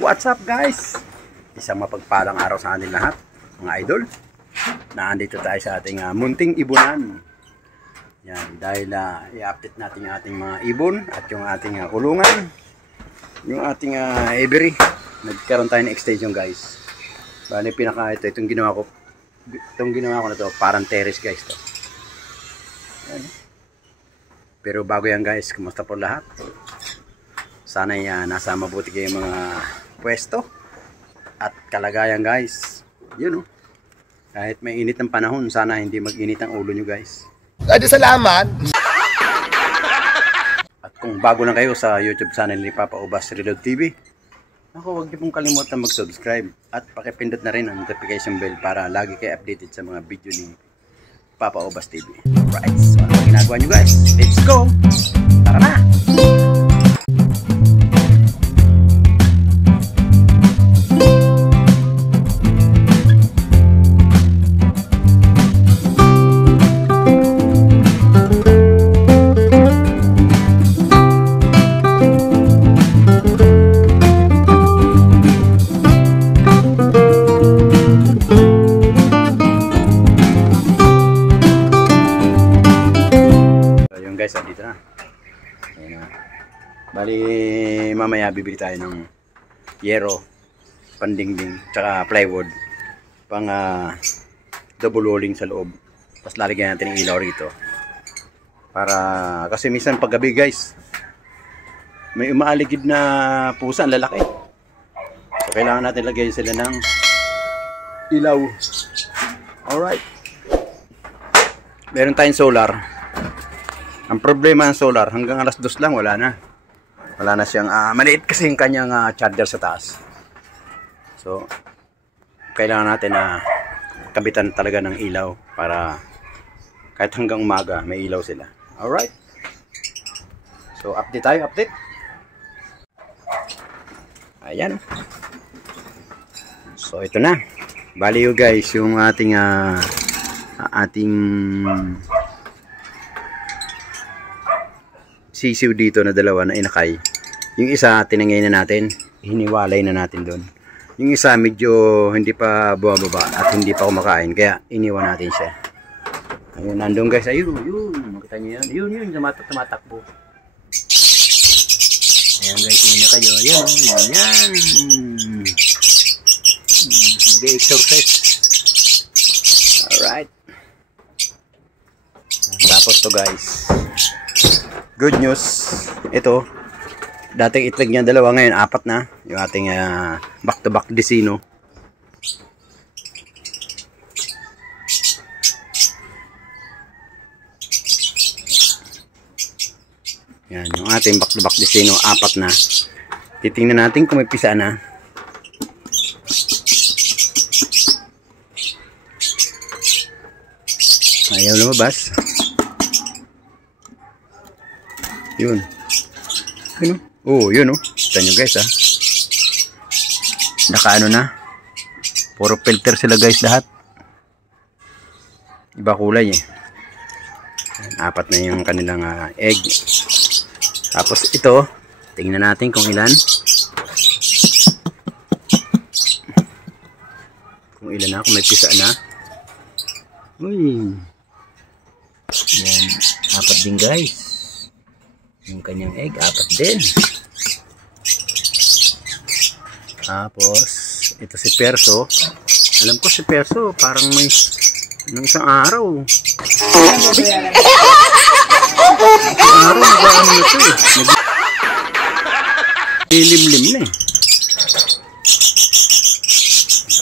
What's up guys? Isang mapagpalang araw sa atin lahat, mga idol. Naandito tayo sa ating munting ibunan. Yan, dahil i-update natin yung ating mga ibon at yung ating kulungan. Yung ating aviary. Nagkaroon tayo ng extension guys. Bali itong ginawa ko. Itong ginawa ko na to, parang terrace guys to. Yan. Pero bago yan guys, kumusta po lahat? Sana nasa mabuti kayo mga pwesto at kalagayan guys. Yun kahit may init ng panahon, sana hindi mag-init ang ulo nyo guys. Adi salamat. At kung bago lang kayo sa YouTube channel ni Papa Ubas Reload TV, huwag niyo pong kalimutan mag-subscribe at pakipindot na rin ang notification bell para lagi kayo updated sa mga video ni Papa Ubas TV. Right, so ano ginagawa nyo guys? Let's go! Tara na! Guys, dito na. Ayan na. Bali, mamaya bibili tayo ng yero, pandingding, tsaka plywood pang double walling sa loob. Tapos lalagyan natin ng ilaw rito. Para, kasi minsan paggabi guys, may umaaligid na pusa, ang lalaki. So, kailangan natin lagyan sila ng ilaw. Alright. Meron tayong solar. Ang problema ng solar, hanggang alas 2 lang, wala na. Wala na siyang, maliit kasi yung kanyang charger sa taas. So, kailangan natin kabitan talaga ng ilaw para kahit hanggang umaga, may ilaw sila. Alright? So, update tayo, update. Ayan. So, ito na. Bali guys, yung ating sisiw dito na dalawa na inakay. Yung isa tinangay na natin, hiniwalay na natin doon. Yung isa medyo hindi pa bumababa at hindi pa kumakain, kaya iniwan natin siya. Ayun, nandun guys, ayun, makita nyo yan, yun, tumatakbo. Ayan guys, yun na kayo, yan. Nag-exercise. Alright. Tapos to guys, good news, ito, dating itlog niya dalawa, ngayon 4 na, yung ating back-to-back Desino. Yan, yung ating back-to-back Desino, 4 na. Titingnan natin kung may pisa na. Ayaw lumabas. Yun. Yun yun Kita nyo guys nakaano na. Puro filter sila guys lahat. Iba kulay 4 na yung kanilang egg. Tapos ito, tingnan natin kung ilan. Kung ilan na, kung may pisa na. Uy. Yan, 4 din guys. Yung kanyang egg, 4 din. Tapos, ito si Perso. Alam ko si Perso, parang may nung isang araw. Nag-ano ito Lilim-lim na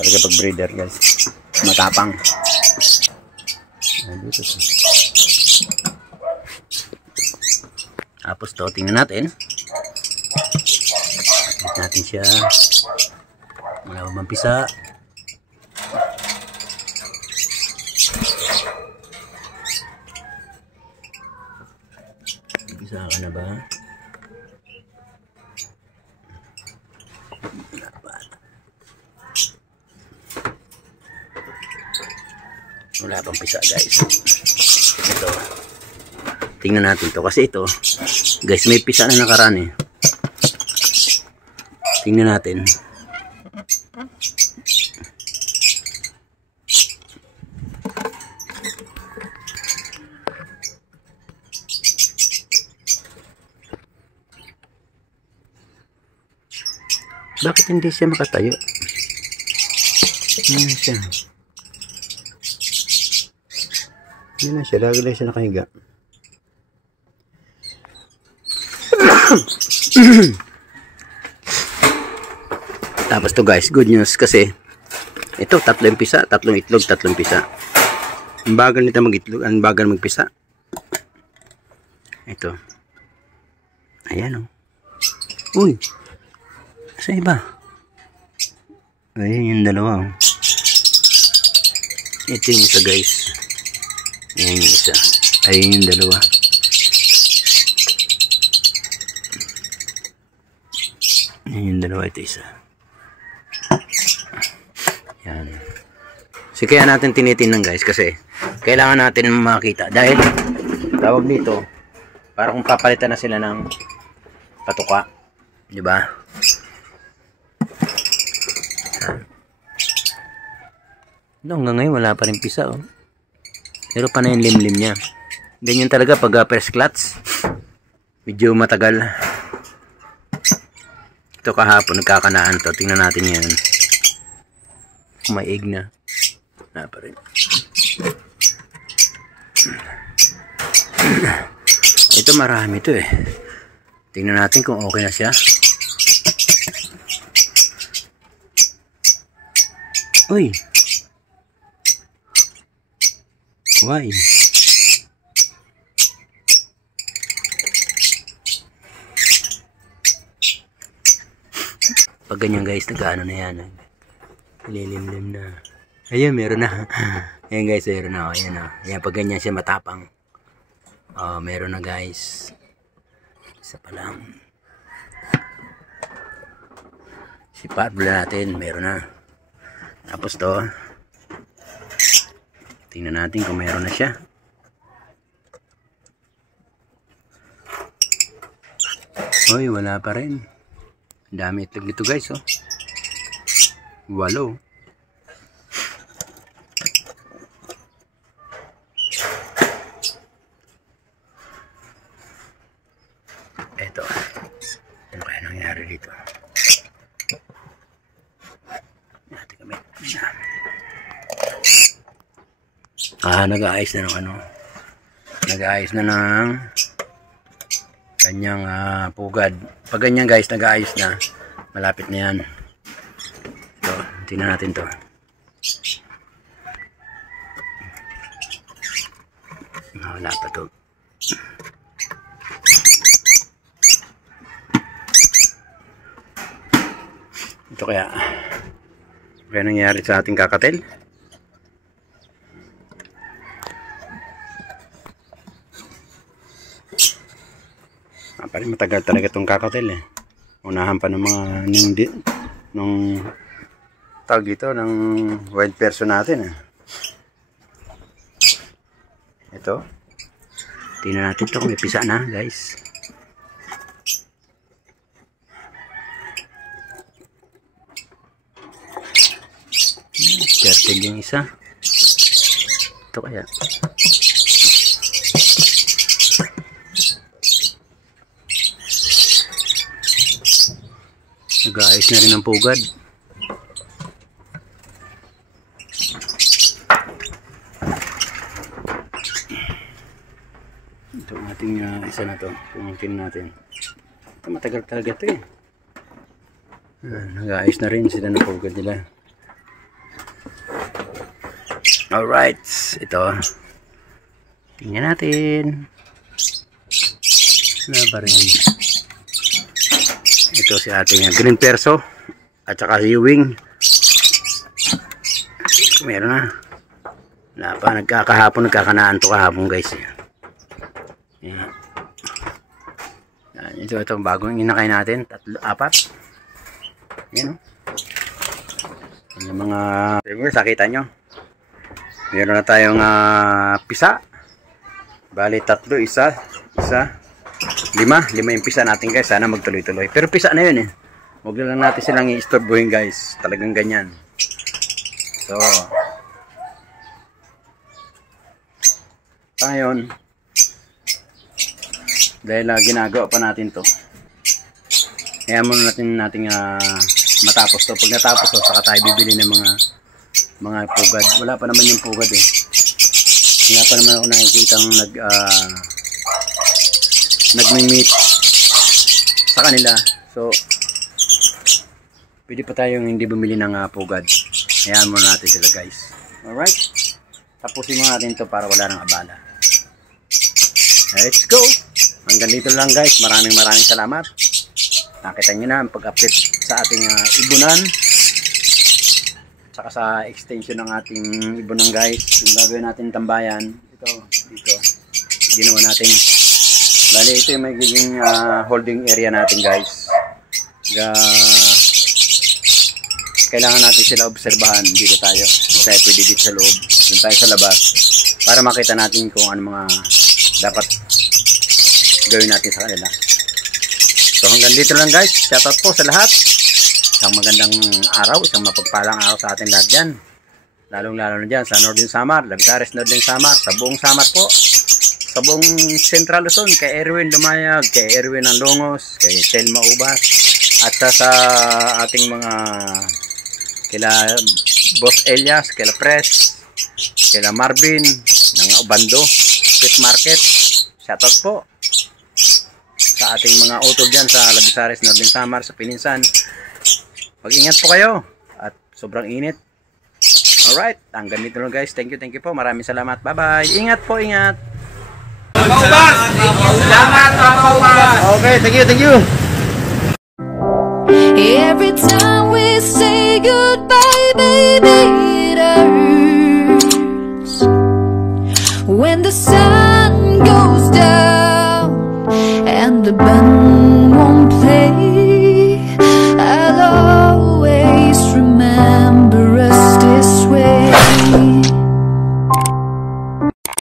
Talaga pag breeder guys. Matapang. Dito siya. Tapos to, tingnan natin. Tingnan natin siya. Wala ba mampisa? Mampisa ka na ba? Wala pang pisa guys. Ito. Tingnan natin to kasi ito guys, may pisa na nakaraan Tingnan natin. Bakit hindi siya makatayo? Ayan siya. Ayan na siya. Lagi lang siya nakahiga. Tapos to guys, good news kasi ito, 3 pisa, 3 itlog, 3 pisa. Ang bagal nito mag-itlog, ang bagal magpisa. Ito. Ayan o. Uy! Sa iba. Ayan yung dalawa. Ito yung isa guys. Ayan yung isa. Ayan yung dalawa. Ayan yung dalawa. Ito isa. Ayan. So kaya natin tinitingnan guys kasi kailangan natin makita. Dahil tawag dito para kung papalitan na sila ng patuka. Diba? No, hanggang ngayon wala pa rin pisa oh. Pero pa na yung limlim niya. Ganyan talaga pag first clutch. Medyo matagal. Ito kahapon nagkakanaan to. Tingnan natin yan. May egg na. Wala pa rin. Ito marami to eh. Tingnan natin kung okay na siya. Uy. Why? Pag ganyan guys, nag-ano na yan. Lilimlim na. Ayan, meron na. Ayan guys, meron na. Ayan na. Ayan, pag ganyan siya matapang. Oh, meron na guys. Isa pa lang. Sipat bula natin. Meron na. Tapos to. Tingnan natin kung meron na siya. Hoy, wala pa rin. Ang dami itlog dito guys, oh. 8. Eto. Ano kaya nangyari dito? Natin kami. Nag-aayos na ng ano. Nag-aayos na ng kanyang pugad. Pag ganyan guys, nag-aayos na. Malapit na yan. Ito, tingnan natin to. Wala pa to. Ito kaya nangyayari sa ating kakatel? Parang matagal talaga itong kakatel eh. Unahan pa ng mga nung tag ito ng wild person natin eh. Ito. Tingnan natin ito kung may pisa na guys. Fertile yung isa. Ito kaya. Nag-aayos na rin ang pugad. Ito ang ating isa na to. Pumungkin natin. Ito matagal talaga ito eh. Nag-aayos na rin sila ng pugad nila. Alright. Ito. Tingnan natin. Wala ba rin? Ito si ating green perso at saka si wing. Meron na. Wala pa, nagkakanaan to kahapon guys. Yan. Ito bagong inakay natin, 3, 4. Yan o. Yung mga nakita nyo. Meron na tayong pisa. Bali 3, 1, 5 yung pisa natin guys. Sana magtuloy-tuloy. Pero pisa na yun eh. Huwag lang natin silang i-istorbohin guys. Talagang ganyan. So, ngayon, dahil ginagawa pa natin to, kaya muna natin matapos to. Pag natapos to, saka tayo bibili ng mga pugad. Wala pa naman yung pugad eh. Wala pa naman ako nakikitang nagmi-meet sa kanila. So, pwede pa tayong hindi bumili ng pugad. Hayaan muna natin sila guys. Alright? Tapusin mo natin to para wala nang abala. Let's go! Hanggang dito lang guys. Maraming salamat. Nakita nyo na ang pag-update sa ating ibunan. Saka sa extension ng ating ibunan guys. Yung gagawin natin tambayan. Ito, dito. Ginawa natin. Bali, ito yung magiging holding area natin guys. Kailangan natin sila obserbahan. Dito tayo. Hindi tayo pwede dito sa loob. Doon tayo sa labas. Para makita natin kung ano mga dapat gawin natin sa kanila. So hanggang dito lang guys. Shoutout po sa lahat. Isang magandang araw. Isang mapagpalang araw sa atin lahat dyan. Lalong-lalo na dyan sa Northern Samar. Labisares Northern Samar. Sa buong Samar po. Sa buong Central Luzon. Kay Erwin Lumayag. Kay Erwin Anlongos. Kay Telma Ubas. At sa ating mga kila Boss Elias, kila Pres, kila Marvin, ng Obando, Pit Market. Shoutout po sa ating mga utol dyan sa Labisares, Northern Samar, sa Pininsan. Mag-ingat po kayo at sobrang init. Alright, hanggang dito lang guys. Thank you po. Maraming salamat. Bye-bye. Ingat po, ingat. Salamat, okay, thank you. Every time we say goodbye, baby, it hurts. When the sun goes down and the band won't play,